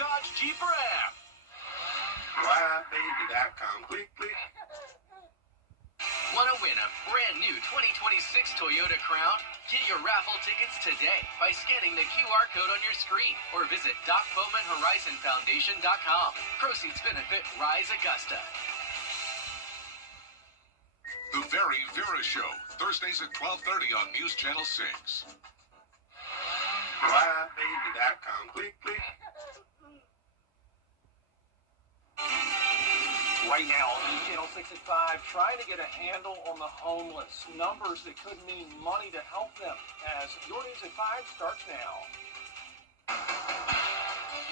Dodge Jeep Ram. WJBF.com. Click. Want to win a brand new 2026 Toyota Crown? Get your raffle tickets today by scanning the QR code on your screen or visit DocBowmanHorizonFoundation.com. Proceeds benefit Rise Augusta. The Very Vera Show, Thursdays at 12:30 on News Channel 6. WJBF.com. Click. Right now on Channel 6 at 5, trying to get a handle on the homeless. Numbers that could mean money to help them. As Your News at 5 starts now.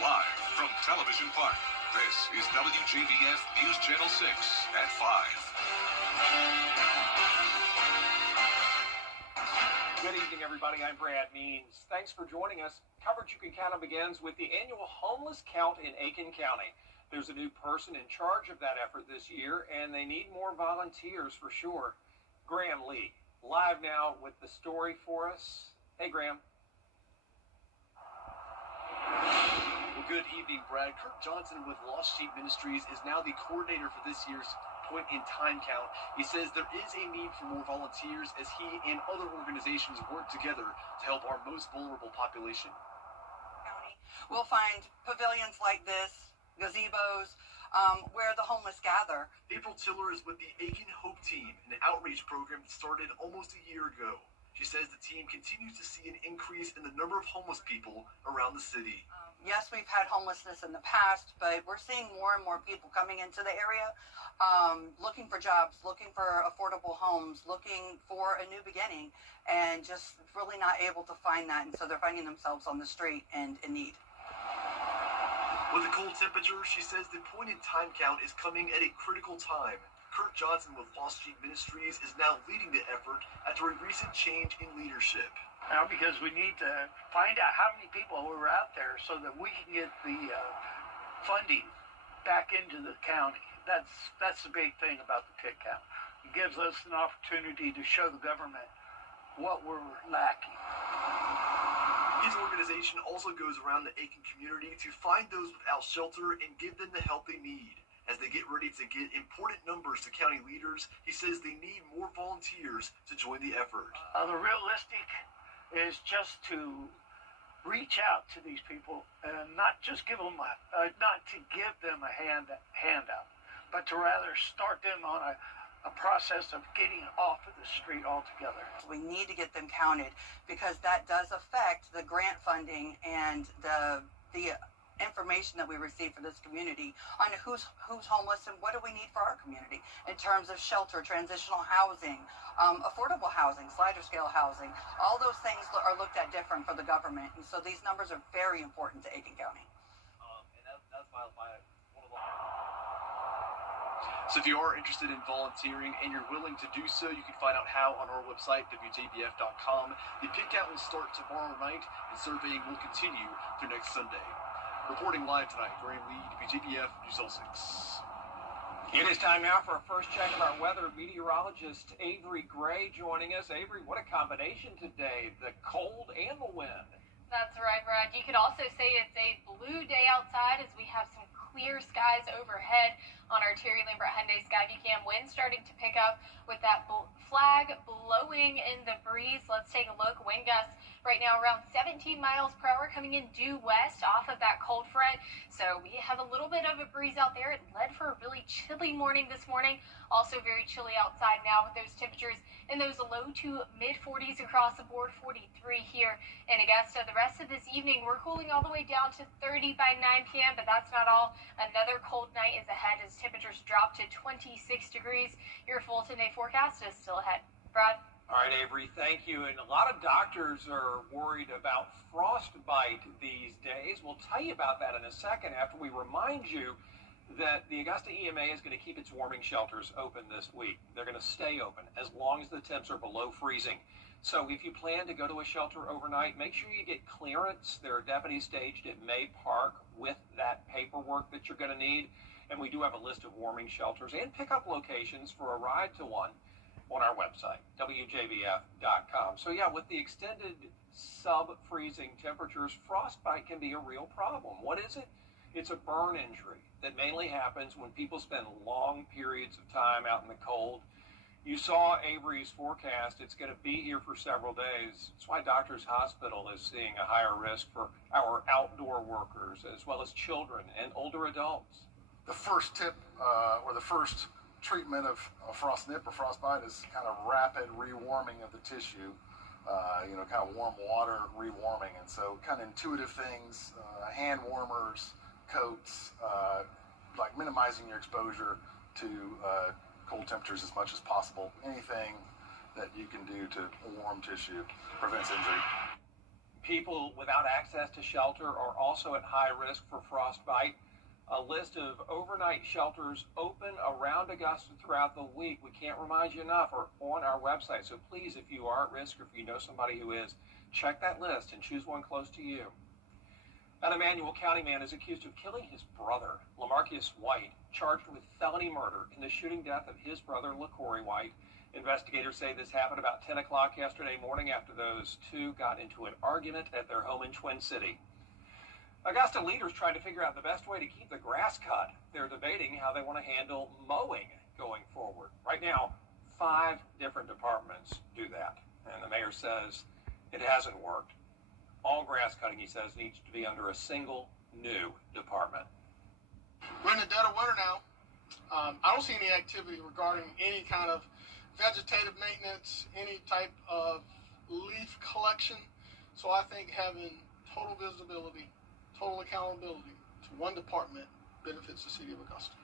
Live from Television Park, this is WJBF News Channel 6 at 5. Good evening, everybody. I'm Brad Means. Thanks for joining us. Coverage you can count on begins with the annual homeless count in Aiken County. There's a new person in charge of that effort this year, and they need more volunteers for sure. Graham Lee, live now with the story for us. Hey, Graham. Well, good evening, Brad. Kirk Johnson with Lost Sheep Ministries is now the coordinator for this year's point-in-time count. He says there is a need for more volunteers as he and other organizations work together to help our most vulnerable population. We'll find pavilions like this, gazebos, where the homeless gather. April Tiller is with the Aiken Hope Team, an outreach program that started almost a year ago. She says the team continues to see an increase in the number of homeless people around the city. Yes, we've had homelessness in the past, but we're seeing more and more people coming into the area, looking for jobs, looking for affordable homes, looking for a new beginning, and just really not able to find that. And so they're finding themselves on the street and in need. With the cold temperature, she says the point-in-time count is coming at a critical time. Kirk Johnson with Lost Sheep Ministries is now leading the effort after a recent change in leadership. Now, because we need to find out how many people were out there so that we can get the funding back into the county. That's the big thing about the pit count. It gives us an opportunity to show the government what we're lacking. His organization also goes around the Aiken community to find those without shelter and give them the help they need. As they get ready to get important numbers to county leaders, he says they need more volunteers to join the effort. The realistic is just to reach out to these people and not just give them not to give them a handout, but to rather start them on a process of getting off of the street altogether. We need to get them counted because that does affect the grant funding and the information that we receive for this community on who's homeless and what do we need for our community in terms of shelter, transitional housing, affordable housing, slider scale housing. All those things are looked at different for the government, and so these numbers are very important to Aiken County. And that's filed by one of the... So if you are interested in volunteering and you're willing to do so, you can find out how on our website, WJBF.com. The pit count will start tomorrow night, and surveying will continue through next Sunday. Reporting live tonight, Graham Lee, WJBF News 6. It is time now for a first check of our weather. Meteorologist Avery Gray joining us. Avery, what a combination today, the cold and the wind. That's right, Brad. You could also say it's a blue day outside as we have some clear skies overhead on our Terry Lambert Hyundai Skyview Cam. Wind starting to pick up with that flag blowing in the breeze. Let's take a look. Wind gusts right now around 17 miles per hour coming in due west off of that cold front. So we have a little bit of a breeze out there. It led for a really chilly morning this morning. Also very chilly outside now with those temperatures in those low to mid 40s across the board. 43 here in Augusta. The rest of this evening, we're cooling all the way down to 30 by 9 p.m., but that's not all. Another cold night is ahead as temperatures drop to 26 degrees. Your full 10-day forecast is still ahead. Brad? All right, Avery, thank you. And a lot of doctors are worried about frostbite these days. We'll tell you about that in a second after we remind you that the Augusta EMA is going to keep its warming shelters open this week. They're going to stay open as long as the temps are below freezing. So if you plan to go to a shelter overnight, make sure you get clearance. There are deputies staged at May Park with that paperwork that you're going to need. And we do have a list of warming shelters and pickup locations for a ride to one on our website, WJBF.com. So yeah, with the extended sub-freezing temperatures, frostbite can be a real problem. What is it? It's a burn injury that mainly happens when people spend long periods of time out in the cold. You saw Avery's forecast. It's going to be here for several days. That's why Doctors Hospital is seeing a higher risk for our outdoor workers, as well as children and older adults. The first tip or the first treatment of frost nip or frostbite is kind of rapid rewarming of the tissue, kind of warm water rewarming. And so kind of intuitive things, hand warmers, coats, like minimizing your exposure to cold temperatures as much as possible. Anything that you can do to warm tissue prevents injury. People without access to shelter are also at high risk for frostbite. A list of overnight shelters open around Augusta throughout the week. We can't remind you enough, are on our website. So please, if you are at risk or if you know somebody who is, check that list and choose one close to you. An Emmanuel County man is accused of killing his brother, Lamarcus White, charged with felony murder in the shooting death of his brother, LaCorey White. Investigators say this happened about 10 o'clock yesterday morning after those two got into an argument at their home in Twin City. Augusta leaders trying to figure out the best way to keep the grass cut. They're debating how they want to handle mowing going forward. Right now, 5 different departments do that, and the mayor says it hasn't worked. All grass cutting, he says, needs to be under a single new department. We're in the dead of winter now. I don't see any activity regarding any kind of vegetative maintenance, any type of leaf collection. So I think having total visibility, total accountability to one department benefits the city of Augusta.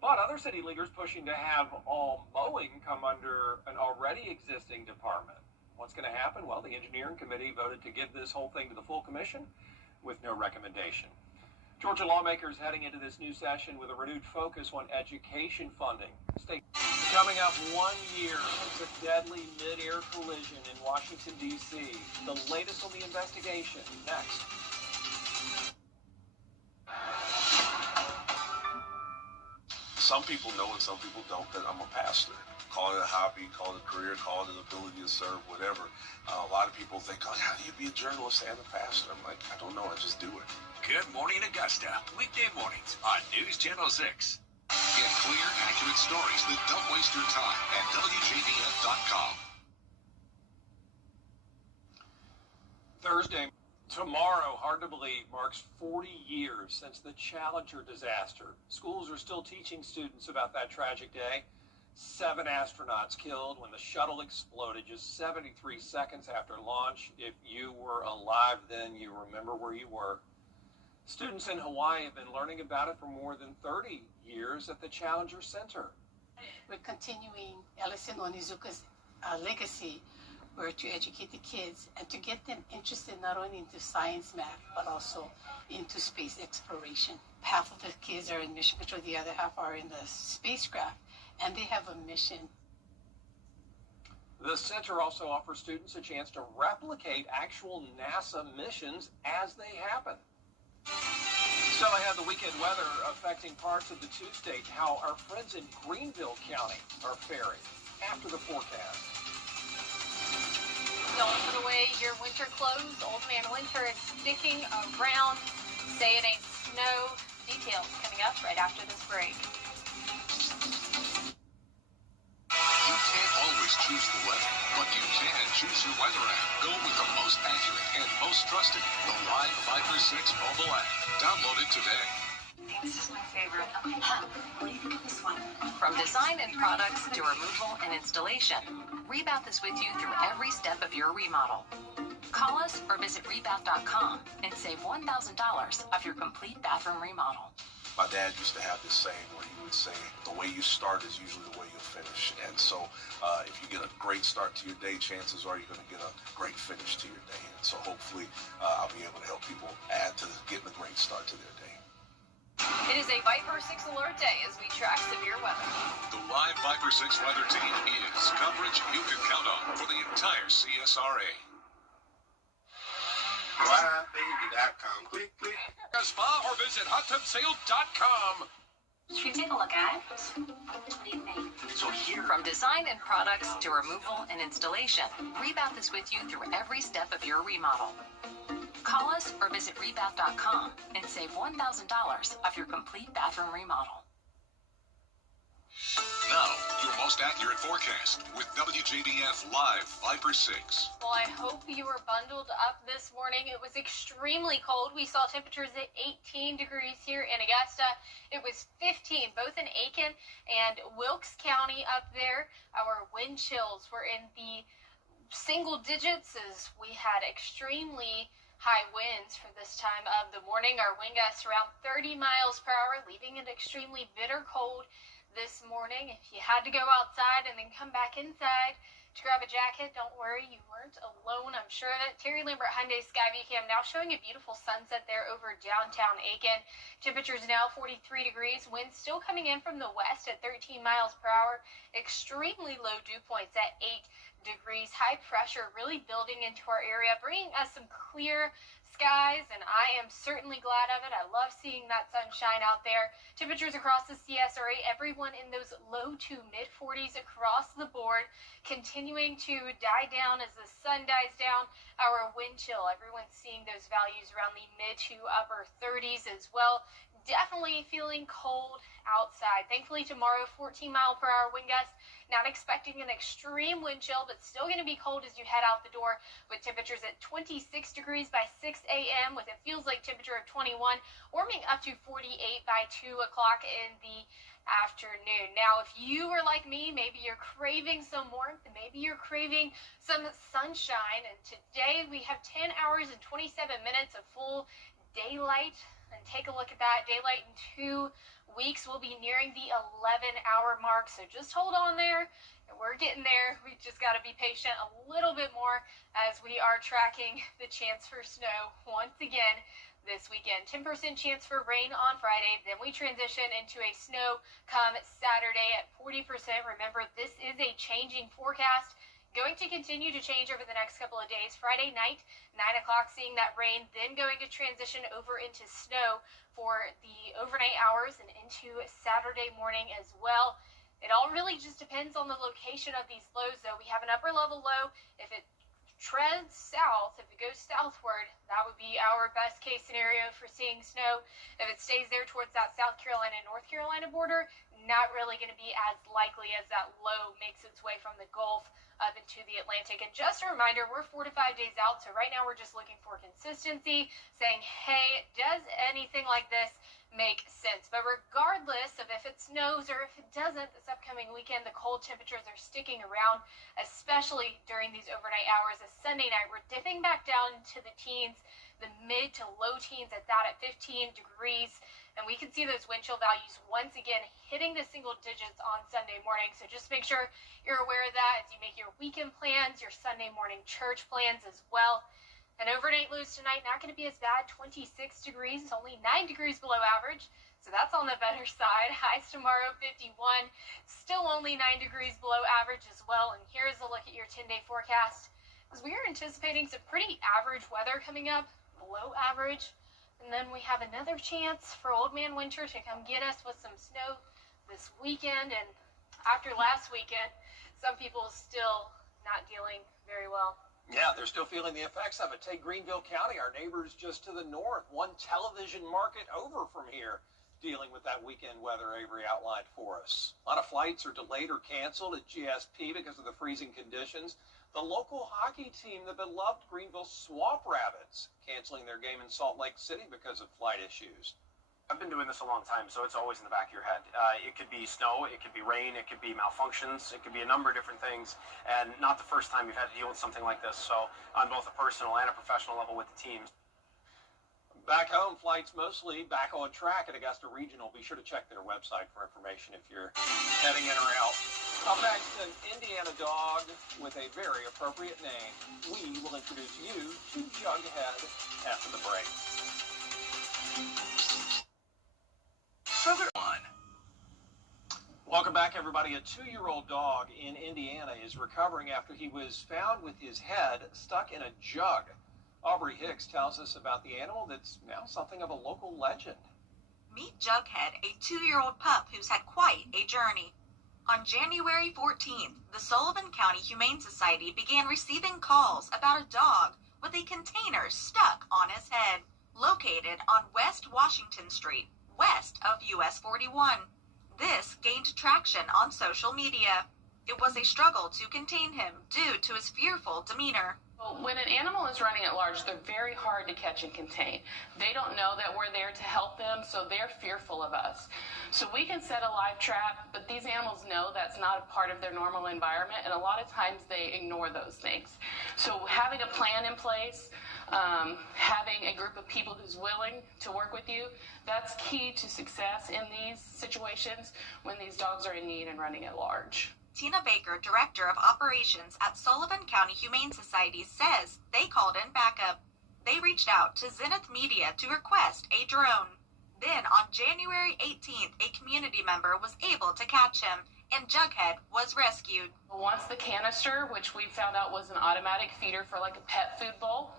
But other city leaders pushing to have all mowing come under an already existing department. What's going to happen? Well, the engineering committee voted to give this whole thing to the full commission with no recommendation. Georgia lawmakers heading into this new session with a renewed focus on education funding. Coming up 1 year since a deadly mid-air collision in Washington, D.C. The latest on the investigation next. Some people know and some people don't that I'm a pastor. Call it a hobby, call it a career, call it an ability to serve, whatever. A lot of people think, oh, how do you be a journalist and a pastor? I'm like, I don't know, I just do it. Good morning, Augusta. Weekday mornings on News Channel 6. Get clear, accurate stories that don't waste your time at WJBF.com. Thursday, tomorrow, hard to believe, marks 40 years since the Challenger disaster. Schools are still teaching students about that tragic day. 7 astronauts killed when the shuttle exploded just 73 seconds after launch. If you were alive then, you remember where you were. Students in Hawaii have been learning about it for more than 30 years at the Challenger Center. We're continuing Ellison Onizuka's legacy, where to educate the kids and to get them interested not only into science, math, but also into space exploration. Half of the kids are in mission control, the other half are in the spacecraft, and they have a mission. The center also offers students a chance to replicate actual NASA missions as they happen. Still ahead, the weekend weather affecting parts of the two-state, how our friends in Greenville County are faring after the forecast. Don't put away your winter clothes. Old Man Winter is sticking around. Say it ain't snow. Details coming up right after this break. You can't always choose the weather, but you can choose your weather app. Go with the most accurate and most trusted, the Live Viper 6 mobile app. Download it today. This is my favorite. What do you think of this one? From design and products to removal and installation, Rebath is with you through every step of your remodel. Call us or visit rebath.com and save $1,000 off your complete bathroom remodel. My dad used to have this saying where he would say, the way you start is usually the way you'll finish. And so if you get a great start to your day, chances are you're going to get a great finish to your day. And so hopefully I'll be able to help people add to getting a great start to their day. It is a Viper 6 alert day as we track severe weather. The Live Viper 6 weather team is coverage you can count on for the entire CSRA. LiveBaby.com. Click, click. A spa or visit hottubsale.com. Should we take a look at it? What do you think? So here, from design and products to removal and installation, Rebath is with you through every step of your remodel. Call us or visit rebath.com and save $1,000 off your complete bathroom remodel. Now, your most accurate forecast with WJBF Live 5/6. Well, I hope you were bundled up this morning. It was extremely cold. We saw temperatures at 18 degrees here in Augusta. It was 15 both in Aiken and Wilkes County up there. Our wind chills were in the single digits as we had extremely high winds for this time of the morning. Our wind gusts around 30 miles per hour, leaving it extremely bitter cold this morning. If you had to go outside and then come back inside to grab a jacket, don't worry, you weren't alone. I'm sure that Terry Lambert Hyundai Skyview Cam now showing a beautiful sunset there over downtown Aiken. Temperatures now 43 degrees. Winds still coming in from the west at 13 miles per hour. Extremely low dew points at 8 degrees. High pressure really building into our area, bringing us some clear skies, and I am certainly glad of it. I love seeing that sunshine out there. Temperatures across the CSRA, everyone in those low to mid 40s across the board, continuing to die down as the sun dies down. Our wind chill, everyone's seeing those values around the mid to upper 30s as well. Definitely feeling cold outside. Thankfully tomorrow, 14 mile per hour wind gusts. Not expecting an extreme wind chill, but still going to be cold as you head out the door with temperatures at 26 degrees by 6 a.m. with it feels like temperature of 21, warming up to 48 by 2 o'clock in the afternoon. Now, if you were like me, maybe you're craving some warmth, and maybe you're craving some sunshine, and today we have 10 hours and 27 minutes of full daylight. And take a look at that. Daylight in 2 weeks. We'll be nearing the 11-hour mark, so just hold on there. And we're getting there. We just got to be patient a little bit more as we are tracking the chance for snow once again this weekend. 10% chance for rain on Friday. Then we transition into a snow come Saturday at 40%. Remember, this is a changing forecast. Going to continue to change over the next couple of days. Friday night, 9 o'clock, seeing that rain, then going to transition over into snow for the overnight hours and into Saturday morning as well. It all really just depends on the location of these lows, though. We have an upper level low. If it treads south, if it goes southward, that would be our best case scenario for seeing snow. If it stays there towards that South Carolina, North Carolina border, not really going to be as likely as that low makes its way from the Gulf up into the Atlantic. And just a reminder, we're 4 to 5 days out, so right now we're just looking for consistency, saying, hey, does anything like this make sense? But regardless of if it snows or if it doesn't, this upcoming weekend, the cold temperatures are sticking around, especially during these overnight hours. As Sunday night, we're dipping back down into the teens, the mid to low teens at that, at 15 degrees. And we can see those wind chill values once again hitting the single digits on Sunday morning. So just make sure you're aware of that as you make your weekend plans, your Sunday morning church plans as well. And overnight lows tonight, not going to be as bad, 26 degrees. It's only 9 degrees below average. So that's on the better side. Highs tomorrow, 51. Still only 9 degrees below average as well. And here's a look at your 10-day forecast. As we are anticipating some pretty average weather coming up, below average. And then we have another chance for Old Man Winter to come get us with some snow this weekend. And after last weekend, some people still not dealing very well. Yeah, they're still feeling the effects of it. Take Greenville County, our neighbors just to the north, one television market over from here, dealing with that weekend weather Avery outlined for us. A lot of flights are delayed or canceled at GSP because of the freezing conditions. The local hockey team, the beloved Greenville Swamp Rabbits, canceling their game in Salt Lake City because of flight issues. I've been doing this a long time, so it's always in the back of your head. It could be snow, it could be rain, it could be malfunctions, it could be a number of different things, and not the first time you've had to deal with something like this. So on both a personal and a professional level with the teams. Back home, flights mostly back on track at Augusta Regional. Be sure to check their website for information if you're heading in or out. Up next, an Indiana dog with a very appropriate name. We will introduce you to Jughead after the break. Welcome back, everybody. A 2-year-old dog in Indiana is recovering after he was found with his head stuck in a jug. Aubrey Hicks tells us about the animal that's now something of a local legend. Meet Jughead, a 2-year-old pup who's had quite a journey. On January 14th, the Sullivan County Humane Society began receiving calls about a dog with a container stuck on his head, located on West Washington Street, west of US 41. This gained traction on social media. It was a struggle to contain him due to his fearful demeanor. When an animal is running at large, they're very hard to catch and contain. They don't know that we're there to help them, so they're fearful of us. So we can set a live trap, but these animals know that's not a part of their normal environment, and a lot of times they ignore those things. So having a plan in place, having a group of people who's willing to work with you, that's key to success in these situations when these dogs are in need and running at large. Tina Baker, Director of Operations at Sullivan County Humane Society, says they called in backup. They reached out to Zenith Media to request a drone. Then on January 18th, a community member was able to catch him, and Jughead was rescued. Once the canister, which we found out was an automatic feeder for like a pet food bowl,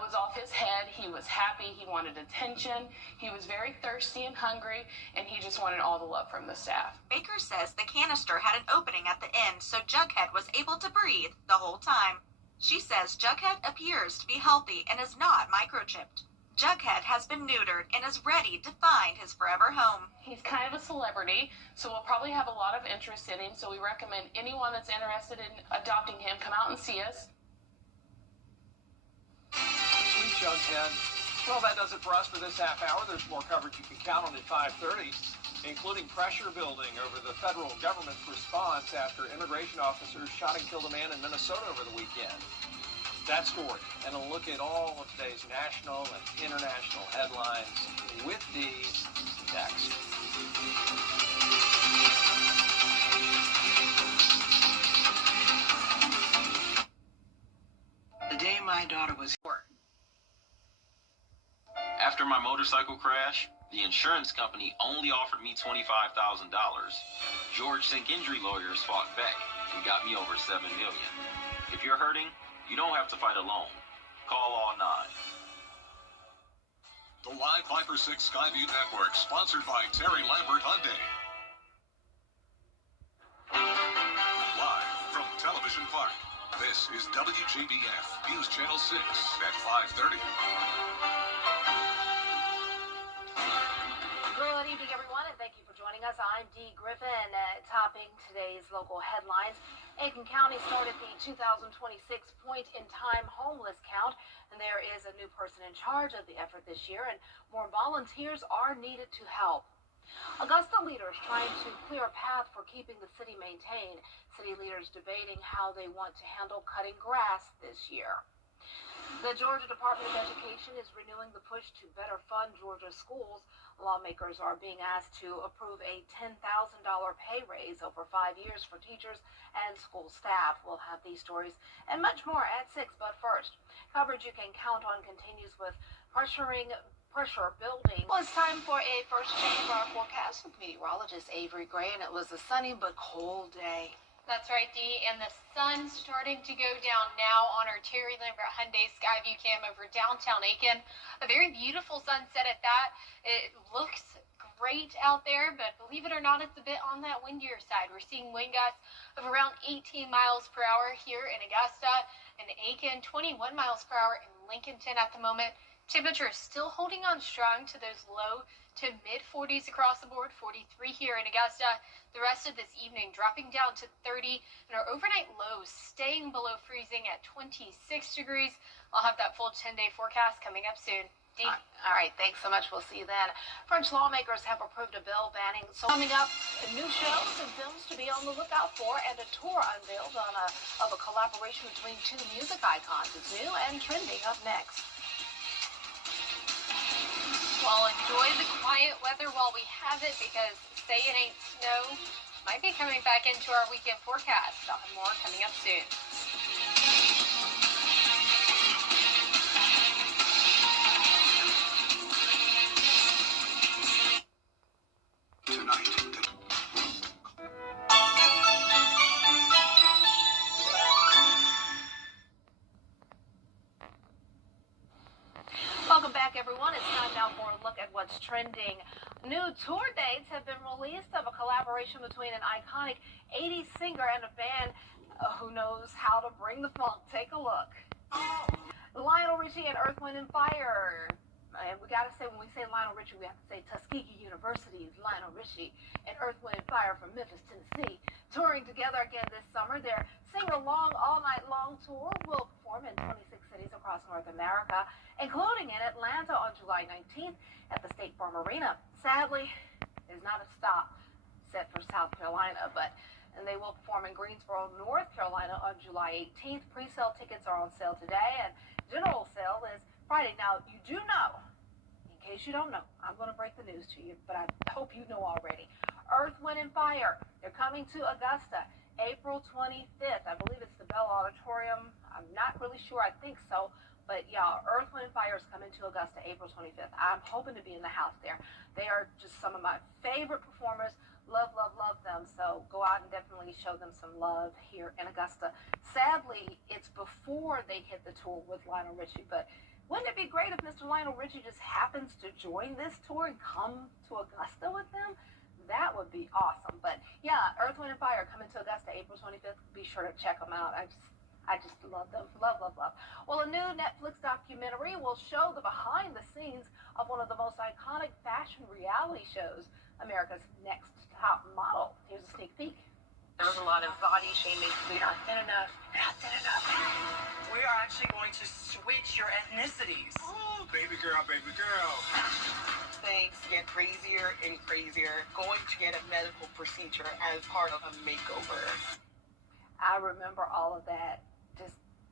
was off his head, he was happy, he wanted attention, he was very thirsty and hungry, and he just wanted all the love from the staff. Baker says the canister had an opening at the end, so Jughead was able to breathe the whole time. She says Jughead appears to be healthy and is not microchipped. Jughead has been neutered and is ready to find his forever home. He's kind of a celebrity, so we'll probably have a lot of interest in him, so we recommend anyone that's interested in adopting him, come out and see us. Sweet Jughead. Well, that does it for us for this half hour. There's more coverage you can count on at 5:30, including pressure building over the federal government's response after immigration officers shot and killed a man in Minnesota over the weekend. That story and a look at all of today's national and international headlines with these next. The day my daughter was born. After my motorcycle crash, the insurance company only offered me $25,000. George Sink injury lawyers fought back and got me over $7 million. If you're hurting, you don't have to fight alone. Call all 9. The Live Viper 6 Skyview Network, sponsored by Terry Lambert Hyundai. Live from Television Park, this is WJBF News Channel 6 at 5:30. Good evening, everyone, and thank you for joining us. I'm Dee Griffin, topping today's local headlines. Aiken County started the 2026 point-in-time homeless count, and there is a new person in charge of the effort this year, and more volunteers are needed to help. Augusta leaders trying to clear a path for keeping the city maintained. City leaders debating how they want to handle cutting grass this year. The Georgia Department of Education is renewing the push to better fund Georgia schools. Lawmakers are being asked to approve a $10,000 pay raise over 5 years for teachers and school staff. We'll have these stories and much more at 6. But first, coverage you can count on continues with pressure building. Well, it's time for a first check of our forecast with meteorologist Avery Gray, and it was a sunny but cold day. That's right, Dee, and the sun's starting to go down now on our Terry Lambert Hyundai Skyview Cam over downtown Aiken. A very beautiful sunset at that. It looks great out there, but believe it or not, it's a bit on that windier side. We're seeing wind gusts of around 18 miles per hour here in Augusta and Aiken, 21 miles per hour in Lincolnton at the moment. Temperature is still holding on strong to those low to mid 40s across the board, 43 here in Augusta. The rest of this evening dropping down to 30, and our overnight lows staying below freezing at 26 degrees. I'll have that full 10-day forecast coming up soon. Dee. All right, thanks so much. We'll see you then. French lawmakers have approved a bill banning. So coming up, new shows and films to be on the lookout for, and a tour unveiled of a collaboration between 2 music icons. It's new and trending up next. Well, enjoy the quiet weather while we have it, because say it ain't snow might be coming back into our weekend forecast. I'll have more coming up soon. Tonight. Welcome back, everyone. It's time now for a look at what's trending. New tour dates have been released of a collaboration between an iconic 80s singer and a band who knows how to bring the funk. Take a look. Lionel Richie and Earth, Wind, and Fire. And we got to say, when we say Lionel Richie, we have to say Tuskegee University's Lionel Richie and Earth, Wind, and Fire from Memphis, Tennessee, touring together again this summer. Their sing-along, all-night-long tour will perform in 26 cities across North America, including in Atlanta on July 19th at the State Farm Arena. Sadly, there's not a stop set for South Carolina, and they will perform in Greensboro, North Carolina on July 18th. Pre-sale tickets are on sale today, and general sale is Friday. Now, you do know, in case you don't know, I'm going to break the news to you, but I hope you know already. Earth, Wind, and Fire, they're coming to Augusta April 25th. I believe it's the Bell Auditorium. I'm not really sure. I think so. But yeah, Earth, Wind, and Fire is coming to Augusta April 25th. I'm hoping to be in the house there. They are just some of my favorite performers. Love, love, love them. So go out and definitely show them some love here in Augusta. Sadly, it's before they hit the tour with Lionel Richie, but wouldn't it be great if Mr. Lionel Richie just happens to join this tour and come to Augusta with them? That would be awesome. But yeah, Earth, Wind, and Fire coming to Augusta April 25th. Be sure to check them out. I just love them. Love, love, love. Well, a new Netflix documentary will show the behind the scenes of one of the most iconic fashion reality shows, America's Next Top Model. Here's a sneak peek. There was a lot of body shaming. We're not thin enough. We're not thin enough. We are actually going to switch your ethnicities. Oh, baby girl, baby girl. Things get crazier and crazier. Going to get a medical procedure as part of a makeover. I remember all of that.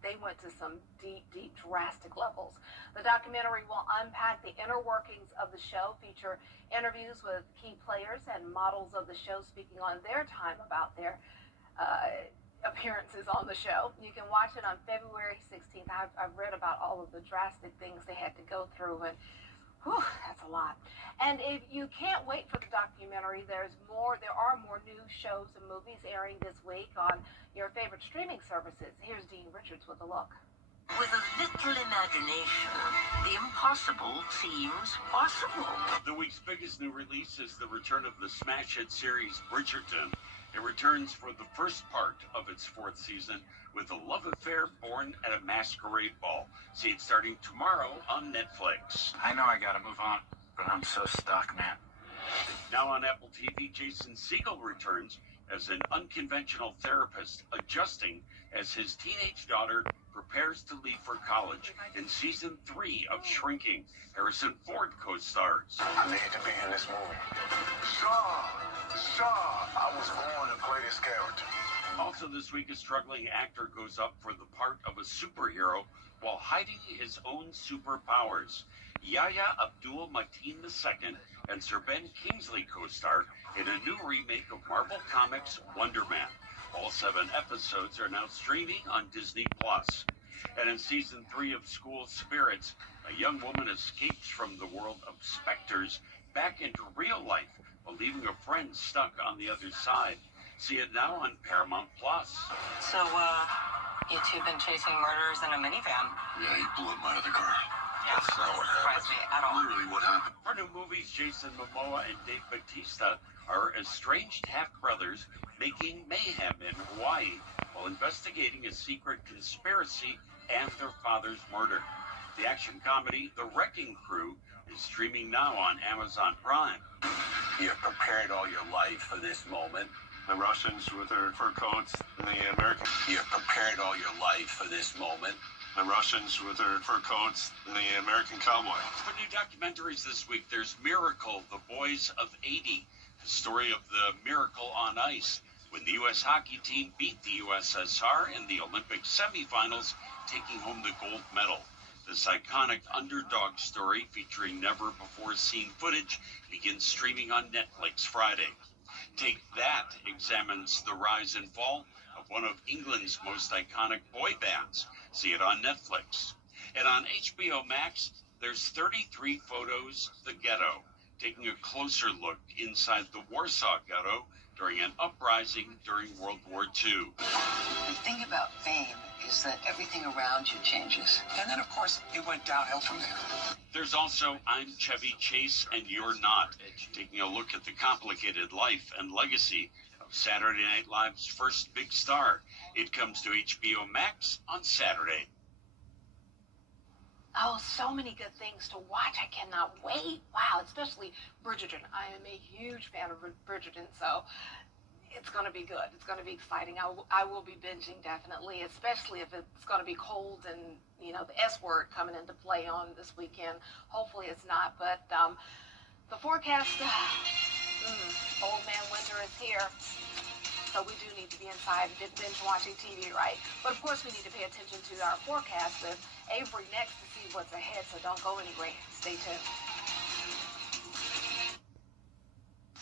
They went to some deep, deep, drastic levels. The documentary will unpack the inner workings of the show, feature interviews with key players and models of the show speaking on their time about their appearances on the show. You can watch it on February 16th. I've read about all of the drastic things they had to go through, and whew, that's a lot. And if you can't wait for the documentary, there are more new shows and movies airing this week on your favorite streaming services. Here's Dean Richards with a look. With a little imagination, the impossible seems possible. The week's biggest new release is the return of the smash hit series Bridgerton. It returns for the first part of its fourth season with a love affair born at a masquerade ball. See it starting tomorrow on Netflix. I know I gotta move on, but I'm so stuck, man. Now on Apple TV, Jason Segel returns as an unconventional therapist, adjusting as his teenage daughter prepares to leave for college. In season 3 of Shrinking, Harrison Ford co-stars. I need to be in this movie. Shaw, I was born to play this character. Also this week, a struggling actor goes up for the part of a superhero while hiding his own superpowers. Yahya Abdul-Mateen II and Sir Ben Kingsley co-star in a new remake of Marvel Comics' Wonder Man. All 7 episodes are now streaming on Disney+. And in season 3 of School Spirits, a young woman escapes from the world of specters back into real life while leaving a friend stuck on the other side. See it now on Paramount+. So, you two been chasing murderers in a minivan? Yeah, he blew up my other car. Yeah, That's not what surprised me happened. at all. Literally what happened. For new movies, Jason Momoa and Dave Bautista are estranged half-brothers making mayhem in Hawaii while investigating a secret conspiracy and their father's murder. The action comedy The Wrecking Crew is streaming now on Amazon Prime. You have prepared all your life for this moment. The Russians with their fur coats and the Americans. You have prepared all your life for this moment. The Russians with their fur coats and the American cowboy. For new documentaries this week, there's Miracle, The Boys of 80, the story of the miracle on ice when the U.S. hockey team beat the USSR in the Olympic semifinals, taking home the gold medal. This iconic underdog story, featuring never-before-seen footage, begins streaming on Netflix Friday. Take That examines the rise and fall of one of England's most iconic boy bands. See it on Netflix. And on HBO Max, there's 33 Photos, The Ghetto, taking a closer look inside the Warsaw Ghetto during an uprising during World War II. The thing about fame is that everything around you changes. And then, of course, it went downhill from there. There's also I'm Chevy Chase and You're Not, taking a look at the complicated life and legacy of Saturday Night Live's first big star. It comes to HBO Max on Saturday. Oh, so many good things to watch. I cannot wait. Wow, especially Bridgerton. I am a huge fan of Bridgerton, so it's going to be good. It's going to be exciting. I will be binging definitely, especially if it's going to be cold and, you know, the S word coming into play on this weekend. Hopefully it's not, but the forecast, old man winter is here. So we do need to be inside binge watching TV, right? But of course we need to pay attention to our forecast with Avery next to see what's ahead. So don't go anywhere. Stay tuned.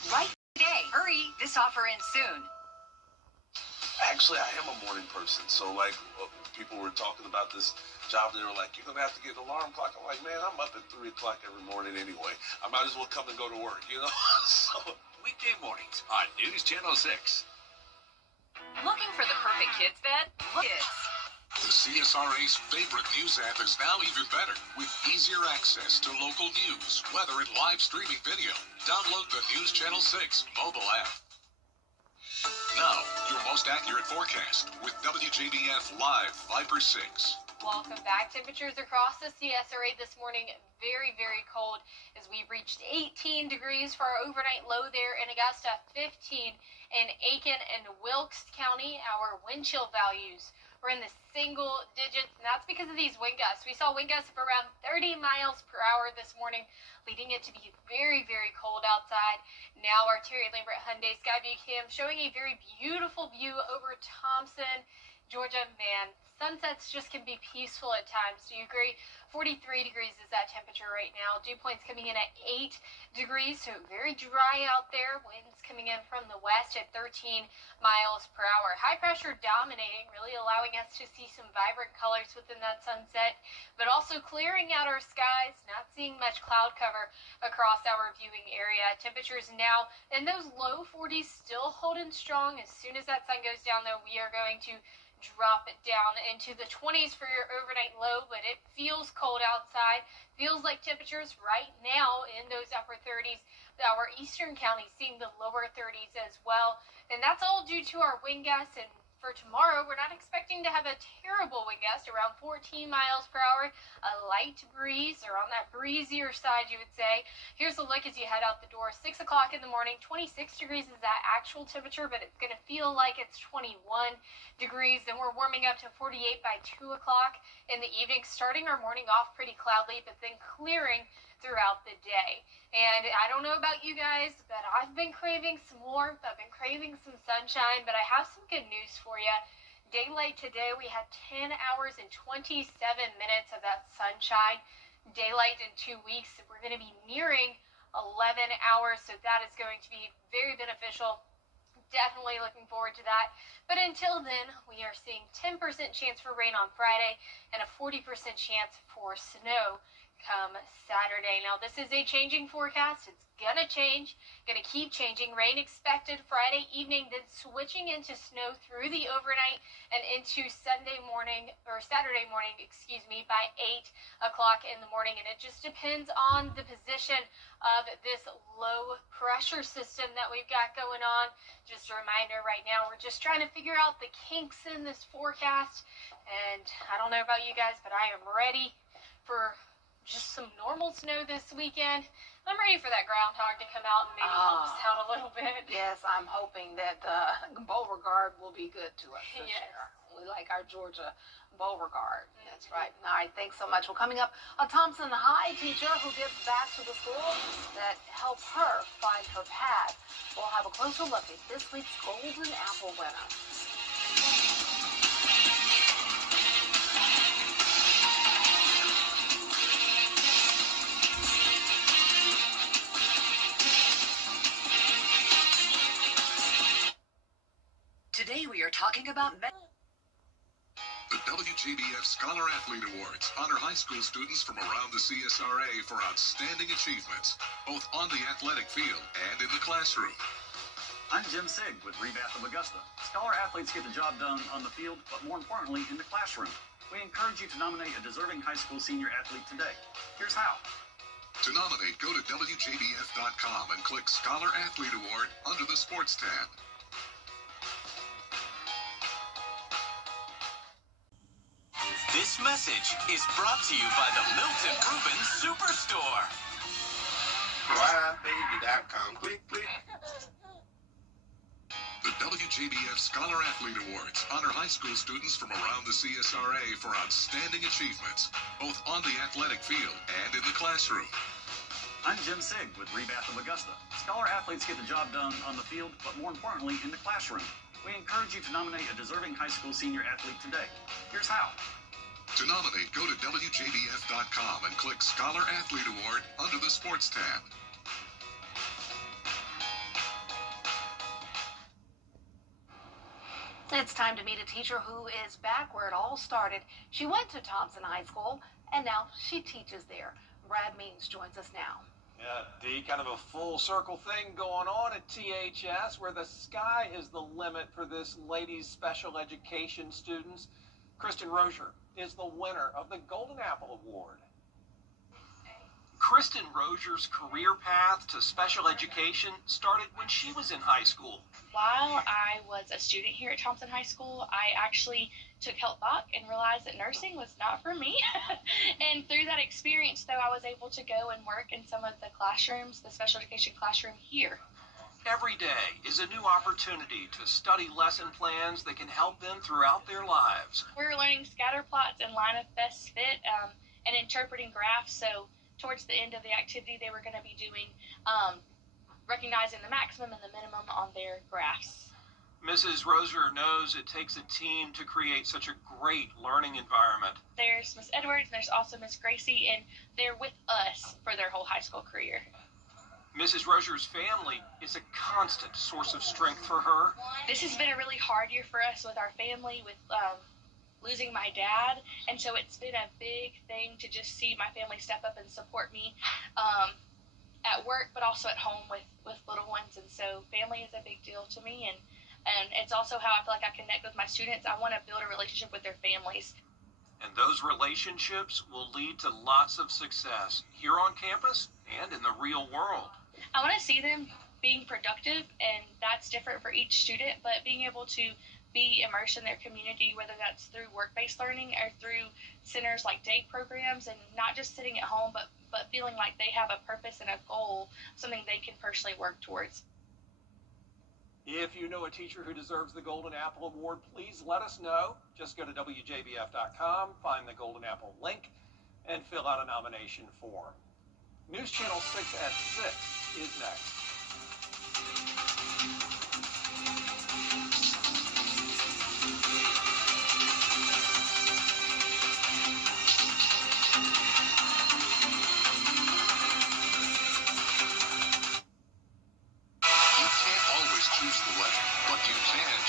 Right today. Hurry. This offer ends soon. Actually, I am a morning person. So, like, people were talking about this job. They were like, you're going to have to get an alarm clock. I'm like, man, I'm up at 3 o'clock every morning anyway. I might as well come and go to work, you know? So, Weekday mornings on News Channel 6. Looking for the perfect kids bed? Kids. The CSRA's favorite news app is now even better with easier access to local news, weather, and live streaming video. Download the News Channel 6 mobile app. Now, your most accurate forecast with WJBF Live Viper 6. Welcome back. Temperatures across the CSRA this morning very, very cold as we reached 18 degrees for our overnight low there in Augusta, 15 in Aiken and Wilkes County. Our wind chill values were in the single digits, and that's because of these wind gusts. We saw wind gusts of around 30 miles per hour this morning, leading it to be very, very cold outside. Now our Terry Lambert Hyundai Skyview Cam showing a very beautiful view over Thompson, Georgia. Man, sunsets just can be peaceful at times. Do you agree? 43 degrees is that temperature right now. Dew points coming in at 8 degrees, so very dry out there. Winds coming in from the west at 13 miles per hour. High pressure dominating, really allowing us to see some vibrant colors within that sunset, but also clearing out our skies, not seeing much cloud cover across our viewing area. Temperatures now in those low 40s, still holding strong. As soon as that sun goes down, though, we are going to drop it down into the 20s for your overnight low, but it feels cold outside. Feels like temperatures right now in those upper 30s. Our eastern counties seeing the lower 30s as well, and that's all due to our wind gusts. And for tomorrow, we're not expecting to have a terrible wind gust, around 14 miles per hour, a light breeze, or on that breezier side, you would say. Here's a look as you head out the door. 6 o'clock in the morning, 26 degrees is that actual temperature, but it's going to feel like it's 21 degrees. Then we're warming up to 48 by 2 o'clock in the evening, starting our morning off pretty cloudy, but then clearing throughout the day. And I don't know about you guys, but I've been craving some warmth. I've been craving some sunshine, but I have some good news for you. Daylight today, we had 10 hours and 27 minutes of that sunshine. Daylight in 2 weeks, we're going to be nearing 11 hours, so that is going to be very beneficial. Definitely looking forward to that. But until then, we are seeing 10% chance for rain on Friday and a 40% chance for snow come Saturday. Now, this is a changing forecast. It's gonna change, gonna keep changing. Rain expected Friday evening, then switching into snow through the overnight and into Saturday morning, by 8 o'clock in the morning. And it just depends on the position of this low pressure system that we've got going on. Just a reminder, right now we're just trying to figure out the kinks in this forecast. And I don't know about you guys, but I am ready for just some normal snow this weekend. I'm ready for that groundhog to come out and maybe help us out a little bit. Yes, I'm hoping that Beauregard will be good to us this year. We like our Georgia Beauregard. That's right. All right, thanks so much. Well, coming up, a Thompson High teacher who gives back to the school that helped her find her path. We'll have a closer look at this week's Golden Apple winner. Today we are talking about The WJBF Scholar Athlete Awards honor high school students from around the CSRA for outstanding achievements, both on the athletic field and in the classroom. I'm Jim Sigg with Rebath of Augusta. Scholar athletes get the job done on the field, but more importantly, in the classroom. We encourage you to nominate a deserving high school senior athlete today. Here's how. To nominate, go to WJBF.com and click Scholar Athlete Award under the Sports tab. This message is brought to you by the Milton Rubin Superstore. WJBF.com. Click, click. The WJBF Scholar Athlete Awards honor high school students from around the CSRA for outstanding achievements, both on the athletic field and in the classroom. I'm Jim Sigg with Rebath of Augusta. Scholar athletes get the job done on the field, but more importantly, in the classroom. We encourage you to nominate a deserving high school senior athlete today. Here's how. To nominate, go to WJBF.com and click Scholar Athlete Award under the Sports tab. It's time to meet a teacher who is back where it all started. She went to Thompson High School, and now she teaches there. Brad Means joins us now. Yeah, D, kind of a full circle thing going on at THS where the sky is the limit for this ladies' special education students. Kristen Rozier is the winner of the Golden Apple Award. Kristen Rozier's career path to special education started when she was in high school. While I was a student here at Thompson High School, I actually took Health Doc and realized that nursing was not for me. And through that experience, though, I was able to go and work in some of the classrooms, the special education classroom here. Every day is a new opportunity to study lesson plans that can help them throughout their lives. We're learning scatter plots and line of best fit and interpreting graphs. So towards the end of the activity, they were going to be doing recognizing the maximum and the minimum on their graphs. Mrs. Rozier knows it takes a team to create such a great learning environment. There's Miss Edwards and there's also Miss Gracie, and they're with us for their whole high school career. Mrs. Rozier's family is a constant source of strength for her. This has been a really hard year for us with our family, with losing my dad, and so it's been a big thing to just see my family step up and support me at work, but also at home with little ones. And so family is a big deal to me, and it's also how I feel like I connect with my students. I want to build a relationship with their families. And those relationships will lead to lots of success here on campus and in the real world. I want to see them being productive, and that's different for each student, but being able to be immersed in their community, whether that's through work-based learning or through centers like day programs, and not just sitting at home, but feeling like they have a purpose and a goal, something they can personally work towards. If you know a teacher who deserves the Golden Apple Award, please let us know. Just go to WJBF.com, find the Golden Apple link, and fill out a nomination form. News Channel 6 at 6 is next.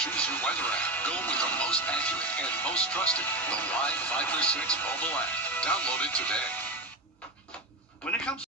Choose your weather app. Go with the most accurate and most trusted, the Live 536 mobile app. Download it today. When it comes